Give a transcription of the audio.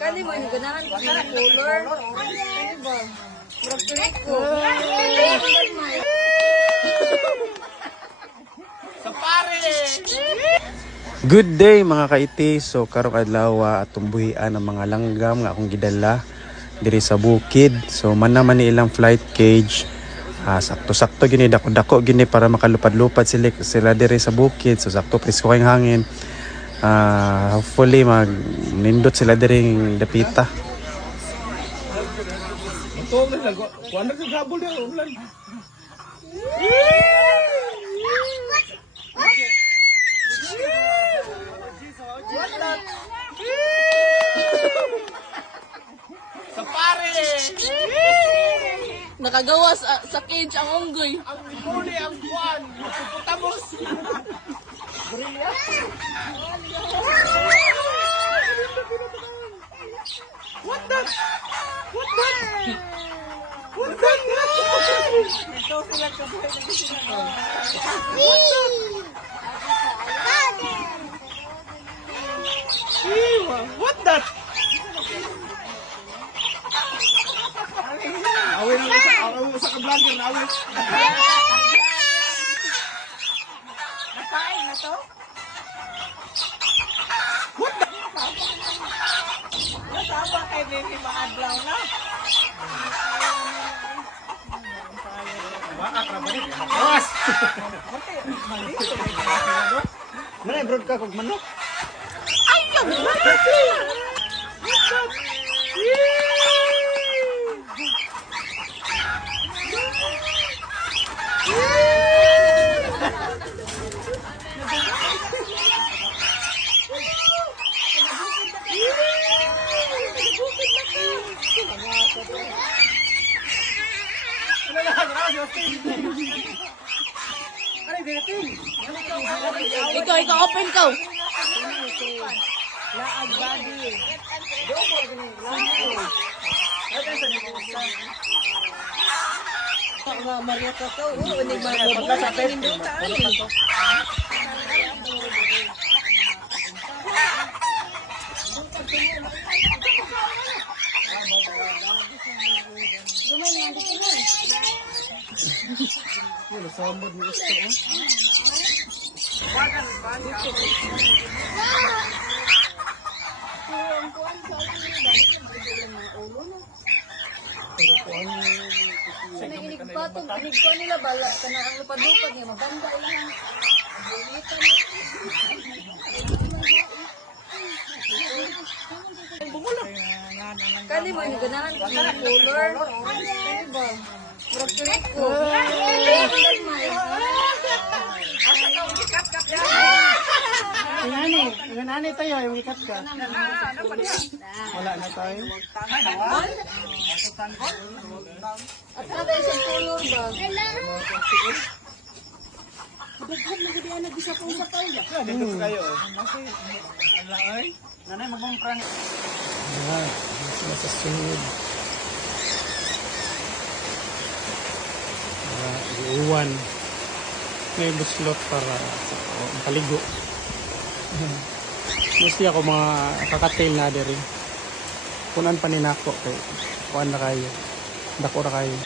Kani mo yung ganahan ko ng color. Ano ba? Murag ko. Sa pare! Good day mga kaiti. So karong adlaw atong buhian ang mga langgam nga akong gidala diri sa bukid. So man naman ni ilang flight cage. Sakto-sakto gini dako-dako gini para makalupad-lupad sila diri sa bukid. So sakto presko kayong hangin. Hopefully mag nindot sila diri dapita. Ito lang kuan na sa habol ya ulan. Sa pare! Nakagawa sa cage ang unggoy. Ang huli ang kuan! Putamos! What that? What that? What that? Ito sila kabuhay na gusto na. What that? Awin mo sa kablagan, awin. Nakain na to? What the? Nasama kay baby maadlaw na. Awas! Mana broad ka kog manok? Ayun! Ikaw, open ko. Laag body. Maria ko to. Unig magbabuhay. Sambod mo gusto oh. Inigko nila bala kana ang lupad-lupad niya mabanda lang. Kani mo yung ganahan ko ng color. Ano ba? Murag ko. Nani tayo yung ikat ka. Wala na tayo. At saka tayo sa color ba? Dito kayo. Alay. Nanay magmong prang. Sila sa sunod. Iuwan. May buslot para makaligo. Mostly ako mga kakatail na diri. Kunan pa ni nako kay kuan na kayo. Dako ra kayo.